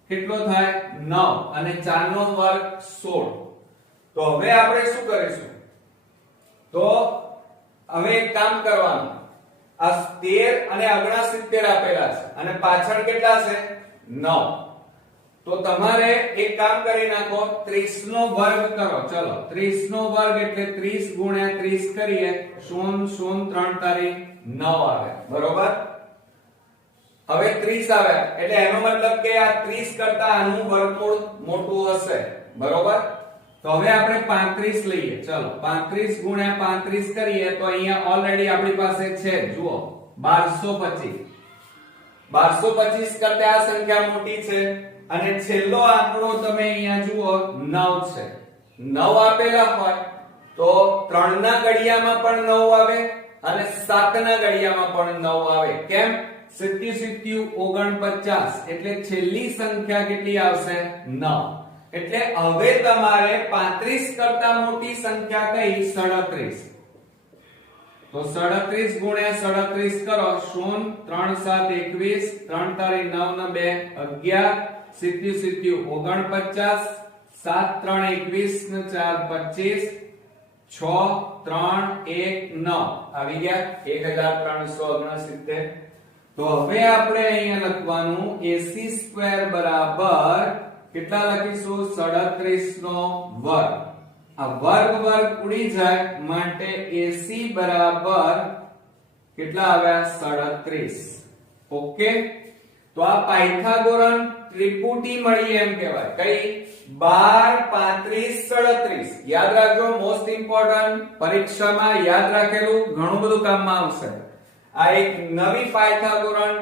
કેટલો થાય 9 અને 4 નો વર્ગ 16. તો હવે આપણે શું કરીશું? તો હવે એક કામ કરવાનું, આ 13 અને 69 આપેલા છે અને પાછળ કેટલા છે 9. તો તમારે એક કામ કરી નાખો, 30 નો વર્ગ કરો. ચલો 30 નો વર્ગ એટલે 30 ગુણ્યા 30 કરીએ 0 0 3 તારીખ 9 આવે, બરોબર. હવે 30 આવે એટલે એનો મતલબ કે આ 30 કરતા આનું વર્ગમૂળ મોટું હશે, બરોબર. તો હવે આપણે 35 લઈએ. ચલો 35 ગુણ્યા 35 કરીએ તો અહીંયા ઓલરેડી આપણી પાસે છે, જુઓ 1225. 1225 કરતા આ સંખ્યા મોટી છે અને છેલ્લો આંકડો તમે અહીંયા જુઓ 9 છે. 9 આપેલા હોય તો 3 ના ઘડિયામાં પણ 9 આવે અને 7 ના ઘડિયામાં પણ 9 આવે. કેમ? 77 49, એટલે છેલ્લી સંખ્યા કેટલી આવશે 9. એટલે હવે તમારે 35 કરતા મોટી સંખ્યા કઈ 37. તો 37 ગુણ્યા 37 કરો 0 3 7 21, 3 તારીખ 9 ને 2 11, 77 49, 7 3 21 ને 4 25, 6 3 1 9 આવી ગયા 1369. તો હવે આપણે અહીંયા લખવાનું AC સ્ક્વેર બરાબર કેટલા લખીશું 37 નો વર્ગ. આ વર્ગ વર્ગ ઉડી જાય માટે AC બરાબર કેટલા આવ્યા 37. ઓકે, તો આ પાયથાગોરન ત્રિપુટી મળી એમ કહેવાય. કઈ 12 35 37. યાદ રાખજો, મોસ્ટ ઇમ્પોર્ટન્ટ, પરીક્ષામાં યાદ રાખેલું ઘણું બધું કામમાં આવશે. આ એક નવી પાયથાગોરન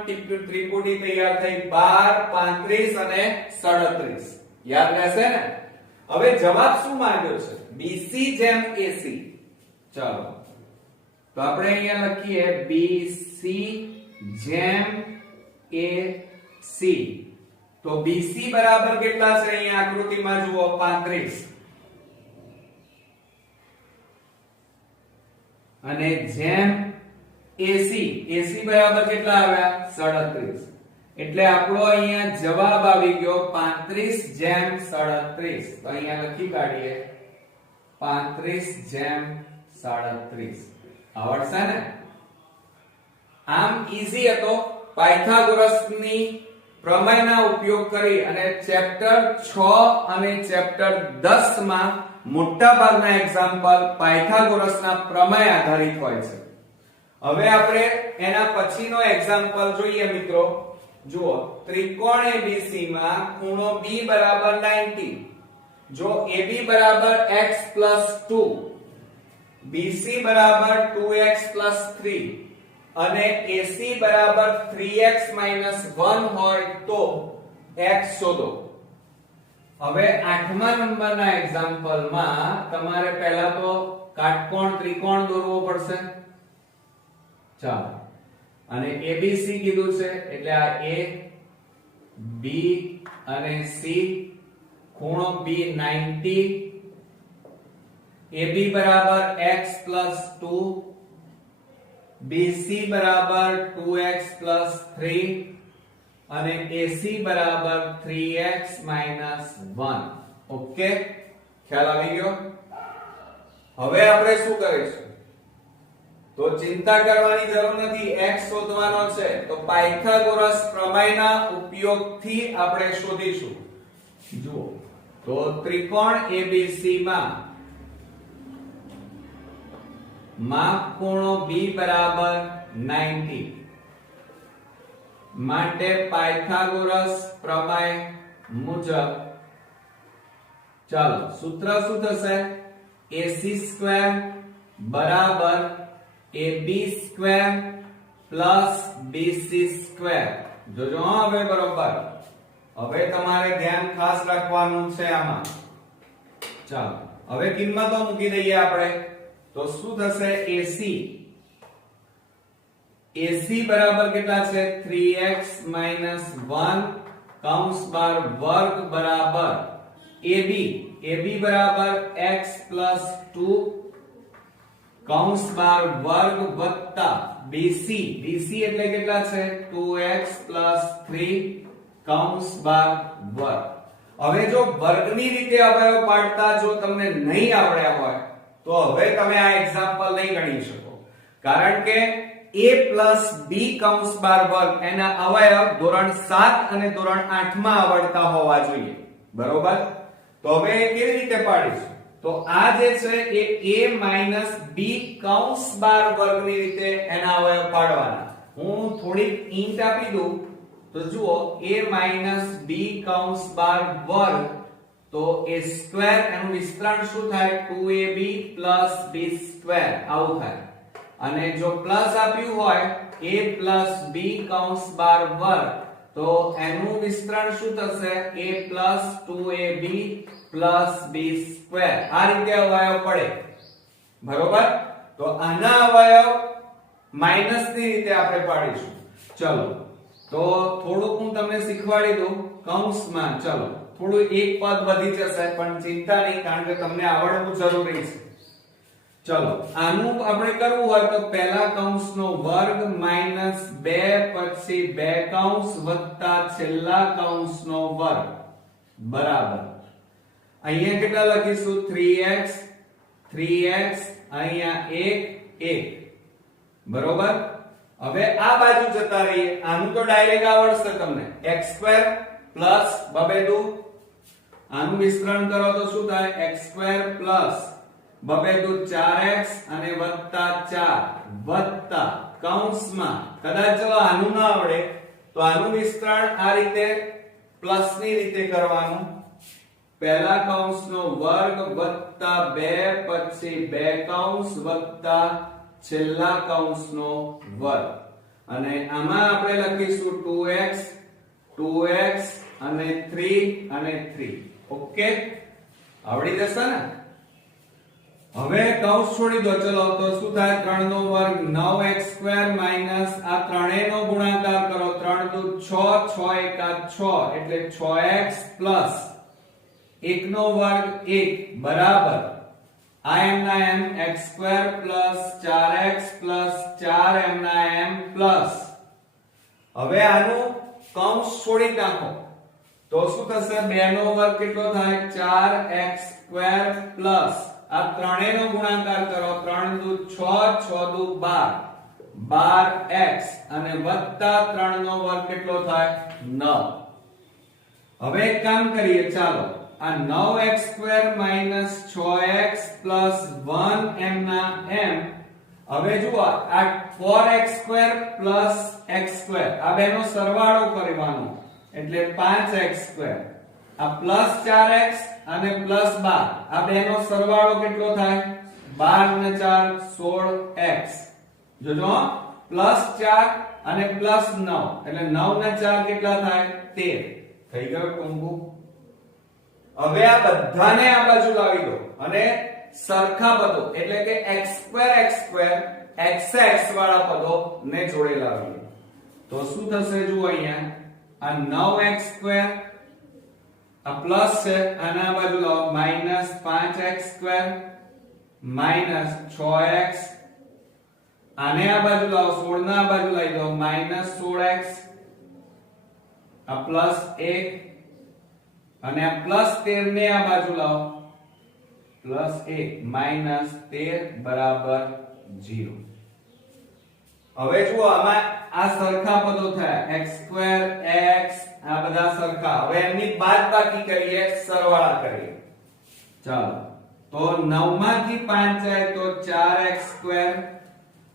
ત્રિપુટી તૈયાર થઈ 12 35 અને 37. યાદ રહેશે ને? હવે જવાબ શું માંગ્યો છે? BC જેમ AC. ચાલો તો આપણે અહીંયા લખીએ BC જેમ AC. તો BC બરાબર કેટલા છે? અહીંયા આકૃતિમાં જુઓ 35 અને જેમ AC. AC બરાબર કેટલા આવ્યા 37. એટલે આપણો અહીંયા જવાબ આવી ગયો 35 જેમ 37. તો અહીંયા લખી કાઢીએ 35 જેમ 37. આવડશે ને? આમ ઈઝી હતો. પાયથાગોરસની પ્રમેયના ઉપયોગ કરી અને ચેપ્ટર 6 અને ચેપ્ટર 10 માં મોટા ભાગના એક્ઝામ્પલ પાયથાગોરસના પ્રમેય આધારિત હોય છે. હવે આપણે એના પછીનો એક્ઝામ્પલ જોઈએ મિત્રો. જુઓ, ત્રિકોણ ABC માં ખૂણો B બરાબર 90. જો AB બરાબર x + 2, BC બરાબર 2x + 3 અને AC બરાબર 3x - 1 હોય તો x શોધો. હવે 8મા નંબરના એક્ઝામ્પલમાં તમારે પહેલા તો કાટકોણ ત્રિકોણ દોરવો પડશે. ચાલો, અને ABC કીધું છે એટલે આ A, B અને C. ખૂણો B 90, AB બરાબર x + 2, BC બરાબર 2x + 3 અને AC બરાબર 3x - 1. ઓકે, ખ્યાલ આવી ગયો? હવે આપણે શું કરીશું? તો ચિંતા કરવાની જરૂર નથી, x શોધવાનો છે તો પાયથાગોરસ પ્રમેયના ઉપયોગથી આપણે શોધીશું. જુઓ તો ત્રિકોણ ABC માં માપ ખૂણો B બરાબર 90 માટે પાયથાગોરસ પ્રમેય મુજબ ચાલો સૂત્ર શું થશે? AC² બરાબર AB² પ્લસ BC². જોજો હવે બરોબર. હવે તમારે ધ્યાન ખાસ રાખવાનું છે આમાં. ચાલો હવે કિંમતો મૂકી દઈએ આપણે. તો શું થશે? AC બરાબર કેટલા છે? 3x 1 કૌંસ બાર વર્ગ બરાબર AB બરાબર x 2 કૌંસ બાર વર્ગ વત્તા BC એટલે કેટલા છે? 2x 3 કૌંસ બાર વર્ગ. હવે જો વર્ગની રીતે અવયવ પાડતા જો તમને નહીં આવડ્યા હોય તો હવે તમે આ એક્ઝામ્પલ નહીં ગણી શકો, કારણ કે a b કૌંસ બાર વર્ગ એના અવયવ ધોરણ 7 અને ધોરણ 8 માં આવડતા હોવા જોઈએ. બરોબર? તો હવે કેવી રીતે પાડીશું? તો આ જે છે એ a b કૌંસ બાર વર્ગની રીતે એના અવયવ પાડવાના. હું થોડીક ઈંટ આપી દઉં તો જુઓ a b કૌંસ બાર વર્ગ તો a સ્ક્વેર એનું વિસ્તરણ શું થાય? 2ab b² આવું થાય. અને જો પ્લસ આપ્યું હોય a b કૌંસ બાર વર્ગ તો એનું વિસ્તરણ શું થશે? a 2ab b². આ રીતે અવયવ પડે. બરોબર? તો આના અવયવ માઈનસ ની રીતે આપણે પાડીશું. ચલો તો થોડુંક હું તમને શીખવાડી દઉં કૌંસમાં. ચલો થોડું એક પદ વધી જશે પણ ચિંતા નહીં, કારણ કે તમને આવડવું જરૂરી છે. ચલો આનું આપણે કરવું હોય તો પહેલા કૌંસનો વર્ગ માઈનસ 2 પછી 2 કૌંસ વત્તા છેલ્લા કૌંસનો વર્ગ બરાબર. અહીંયા કેટલા લખીશું? 3x અહીંયા 1 બરોબર. હવે આ બાજુ જતા રહીએ. આનું તો ડાયરેક્ટ આવડશે તમને. x² પ્લસ બબેદુ આનું વિસ્તરણ કરો તો શું થાય? x² પ્લસ બબેદુ 4x અને વત્તા 4 વત્તા કૌંસમાં કદાચ જો આનું ના આવડે તો આનું વિસ્તરણ આ રીતે પ્લસ ની રીતે કરવાનું. પહેલા કૌંસનો વર્ગ વત્તા 2 પછી 2 કૌંસ વત્તા છેલ્લા કૌંસનો વર્ગ. અને આમાં આપણે લખીશું 2x અને 3 અને 3. ઓકે, આવડી જશે ને? હવે કૌંસ છોડી દો. ચલો તો શું થાય? 3 નો વર્ગ 9x² માઈનસ આ ત્રણેયનો ગુણાકાર કરો. 3 દુ 6 6 એકા 6 એટલે 6x પ્લસ 1 નો વર્ગ 1 બરાબર આ m ના m x² plus 4x plus 4m ના m પ્લસ. હવે આનું કૌંસ છોડી નાખો તો શું થશે? 2 નો વર્ગ કેટલો થાય? 4x² પ્લસ આ ત્રણેયનો ગુણાકાર કરો. 3 દુ 6 6 દુ 12 12x અને વત્તા 3 નો વર્ગ કેટલો થાય? 9. હવે એક કામ કરીએ. ચાલો આ 9x² minus 6x plus 1m ના m. હવે જુઓ આ 4x² પ્લસ x² આ બેનો સરવાળો કરવાનો એટલે 5x². આ પ્લસ 4x અને પ્લસ 12 આ બેનો સરવાળો કેટલો થાય? 12 ને 4 16x. જોજો પ્લસ 4 અને પ્લસ 9 એટલે 9 ને 4 કેટલા થાય? 13. થઈ ગયો ટૂંકુ. હવે આ બધાને આ બાજુ લાવી દો અને સરખા પદો એટલે કે x² xx વાળા પદો ને જોડે લાવીએ તો શું થશે? જુઓ અહીંયા આ 9x² આ પ્લસ છે, આના બાજુ લાવો માઈનસ 5x² માઈનસ 6x. આને આ બાજુ લાવો 16 ના બાજુ લઈ દો માઈનસ 16x. આ પ્લસ 1 અને આ પ્લસ 13 ને આ બાજુ લાવો પ્લસ 1 માઈનસ 13 બરાબર 0. હવે જુઓ આમાં આ સરખા પદો થયા x² x આ બધા સરખા. હવે એમની બાદબાકી કરીએ, સરવાળા કરીએ. ચાલો તો 9 માંથી 5 જાય તો 4x²,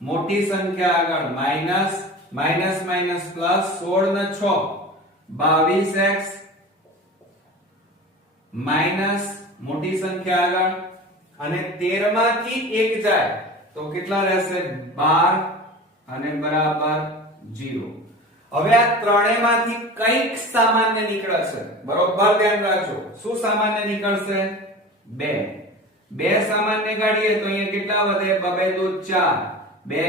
મોટી સંખ્યા આગળ માઈનસ માઈનસ માઈનસ પ્લસ 16 ને 6 22x માઈનસ મોટી સંખ્યા આગળ અને 13 માંથી 1 જાય તો કેટલા રહેશે 12 અને બરાબર 0. હવે આ ત્રણેયમાંથી કંઈક સામાન્ય નીકળશે, બરોબર ધ્યાન રાખજો. શું સામાન્ય નીકળશે? 2. 2 સામાન્ય કાઢીએ તો અહીંયા કેટલા વધે? 2 દુ 4, 2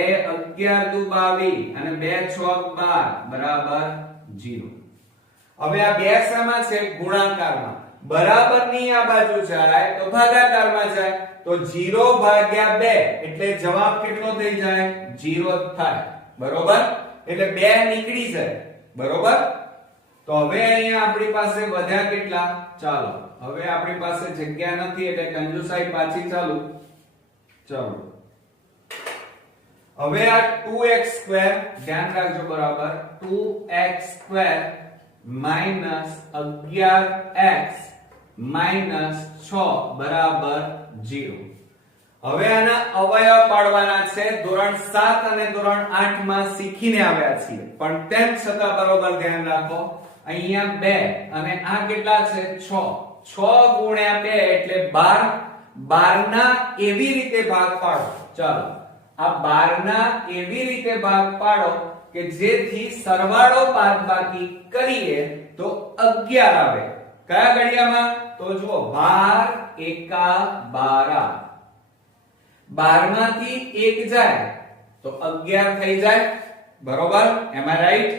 11 દુ 22 અને 2 6 12 બરાબર 0. હવે આ બે શામાં છે? ગુણાકારમાં. બરાબરની આ બાજુ જાય તો ભાગાકારમાં જાય તો 0 ભાગ્યા 2 એટલે જવાબ કેટલો થઈ જાય? 0 જ થાય. બરોબર? એટલે 2 નીકળી જાય. બરોબર? તો હવે અહીંયા આપણી પાસે વધ્યા કેટલા? ચાલો હવે આપણી પાસે જગ્યા નથી એટલે કંજુસાઈ પાછી ચાલુ. ચાલો હવે આ 2x² ધ્યાન રાખજો બરાબર. 2x² માઈનસ 11x માઈનસ 6 બરાબર 0. હવે આના અવયવ પાડવાના છે. ધોરણ 7 અને ધોરણ 8 માં શીખીને આવ્યા છીએ, પણ તેમ છતાં બરોબર ધ્યાન રાખો. અહીંયા 2 અને આ કેટલા છે? 6. 6 ગુણ્યા 2 એટલે 12. 12 ના એવી રીતે ભાગ પાડો. ચાલો આ 12 ના એવી રીતે ભાગ પાડો કે જેથી સરવાળો બાદબાકી કરીએ તો 11 આવે. કયા ઘડિયામાં? તો જુઓ 12 એકા 12. 12 માંથી 1 જાય તો 11 થઈ જાય. બરોબર? એમ આઈ રાઈટ?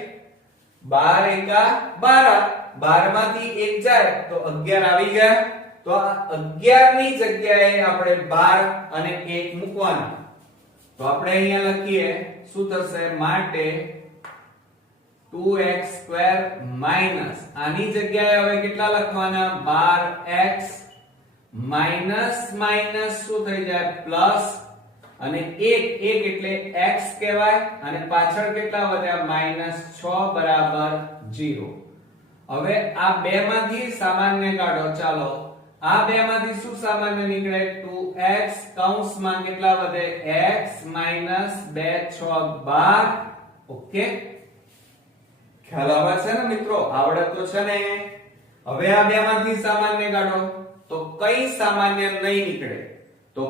12 એકા 12. 12 માંથી 1 જાય તો 11 આવી ગયા. તો આ 11 ની જગ્યાએ આપણે 12 અને 1 મૂકવાના. તો આપણે અહીંયા લખીએ શું થશે? માટે 2x² માઈનસ આની જગ્યાએ હવે કેટલા લખવાના? 12x માઈનસ માઈનસ શું થઈ જાય? પ્લસ અને 1 એટલે x કહેવાય અને પાછળ કેટલા વધ્યા? -6 બરાબર 0. હવે આ બે માંથી સામાન્ય કાઢો. ચાલો આ બે માંથી શું સામાન્ય નીકળે? 2x કૌંસમાં કેટલા વધે? x minus 2 6 12. ઓકે, ખ્યાલ આવે છે ને મિત્રો? આવડે તો છે ને? હવે આ બે માંથી સામાન્ય કાઢો તો કઈ સામાન્ય નહીં નીકળે. તો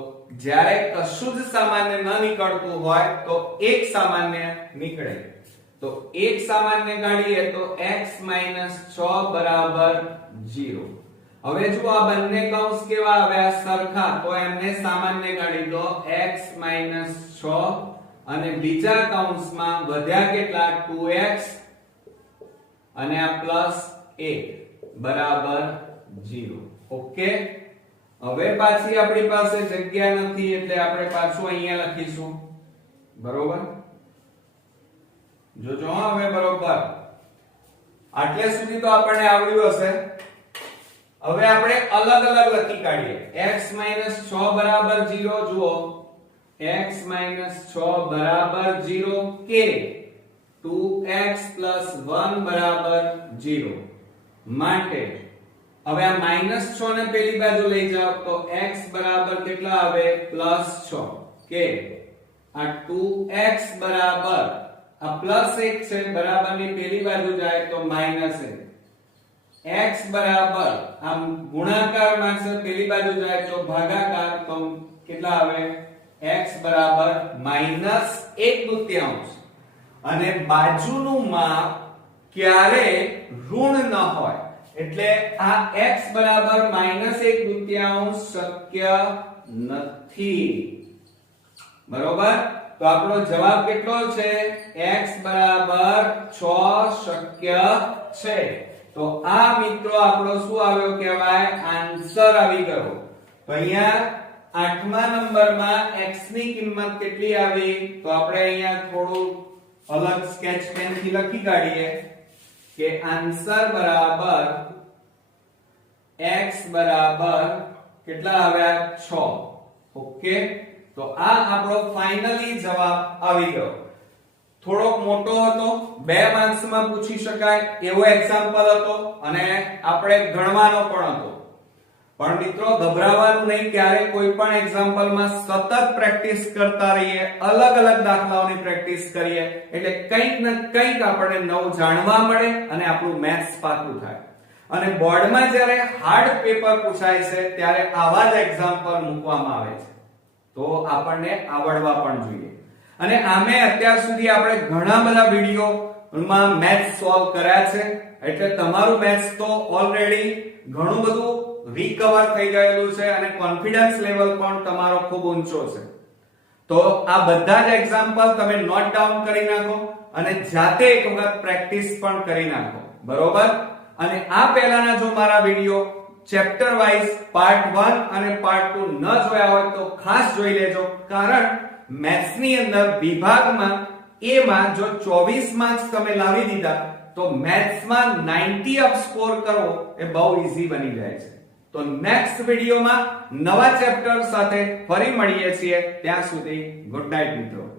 જ્યારે કશું જ સામાન્ય ન નીકળતું હોય તો એક સામાન્ય નીકળે. તો એક સામાન્ય કાઢીએ તો x 6 બરાબર 0. હવે જો આ બંને કૌંસ કેવા આવ્યા? સરખા. તો એમને સામાન્ય કાઢી દો. x 6 અને બીજા કૌંસમાં વધ્યા કેટલા? 2x અને આ પ્લસ 1 બરાબર 0. ઓકે, હવે પાછી આપણી પાસે જગ્યા નથી એટલે આપણે પાછું અહીંયા લખીશું. બરોબર? જોજો હવે બરોબર. આટલે સુધી તો આપણને આવડ્યું હશે. હવે આપણે અલગ અલગ લખી કાઢીએ. x 6 બરાબર 0. જુઓ x 6 બરાબર 0 કે 2x 1 બરાબર 0. માટે હવે આ -6 ને પેલી બાજુ લઈ જાઓ તો x બરાબર કેટલા આવે? +6 કે આ 2x બરાબર આ +1 છે બરાબરની પેલી બાજુ જાય તો -1. x બરાબર આમ ગુણાકારમાં છે પેલી બાજુ જાય તો ભાગાકાર તો કેટલા આવે? x બરાબર -1/2. અને બાજુનું માપ ક્યારે ઋણ ન હોય એટલે આ x બરાબર -1/2 શક્ય નથી. બરોબર? તો આપણો જવાબ કેટલો છે? x બરાબર 6 શક્ય છે. તો આ મિત્રો આપણો શું આવ્યો કહેવાય? આન્સર આવી ગયો. તો અહીંયા 8મા નંબરમાં x ની કિંમત કેટલી આવી? તો આપણે અહીંયા થોડું અલગ સ્કેચ પેન થી લખી કાઢીએ કે આન્સર બરાબર x બરાબર કેટલા આવ્યા? 6. ઓકે, તો આ આપણો ફાઇનલી જવાબ આવી ગયો. થોડોક મોટો હતો, 2 માર્ક્સમાં પૂછી શકાય એવો એક્ઝામ્પલ હતો અને આપણે ગણવાનો પણ હતો. પણ મિત્રો ગભરાવાનું નહીં, ક્યારે કોઈ પણ એક્ઝામ્પલમાં સતત પ્રેક્ટિસ કરતા રહીએ, અલગ અલગ દાખલાઓની પ્રેક્ટિસ કરીએ એટલે કંઈક ને કંઈક આપણને નવું જાણવા મળે અને આપણું મેથ્સ પાકું થાય. અને બોર્ડમાં જ્યારે હાર્ડ પેપર પૂછાય છે ત્યારે આવા જ એક્ઝામ્પલ મૂકવામાં આવે છે, તો આપણને આવડવા પણ જોઈએ. અને આમે અત્યાર સુધી આપણે ઘણા બધા વિડિયોમાં મેથ્સ સોલ્વ કર્યા છે, એટલે તમારું મેથ્સ તો ઓલરેડી ઘણું બધું રિકવર થઈ ગયેલું છે અને કોન્ફિડન્સ લેવલ પણ તમારો ખૂબ ઊંચો છે. તો આ બધા જ એક્ઝામ્પલ તમે નોટ ડાઉન કરી નાખો અને જાતે એક વખત પ્રેક્ટિસ પણ કરી નાખો, બરોબર? અને આ પહેલાના જો મારા વિડિયો ચેપ્ટર વાઇઝ પાર્ટ 1 અને પાર્ટ 2 ન જોયા હોય તો ખાસ જોઈ લેજો, કારણ મેથ્સ ની અંદર વિભાગમાં એ માં જો 24 માર્ક્સ તમે લાવી દીધા તો મેથ્સમાં 90 અપ સ્કોર કરવો એ બહુ ઈઝી બની જાય છે. તો નેક્સ્ટ વિડિયોમાં નવા ચેપ્ટર સાથે ફરી મળીએ છીએ. ત્યાં સુધી ગુડ નાઇટ મિત્રો.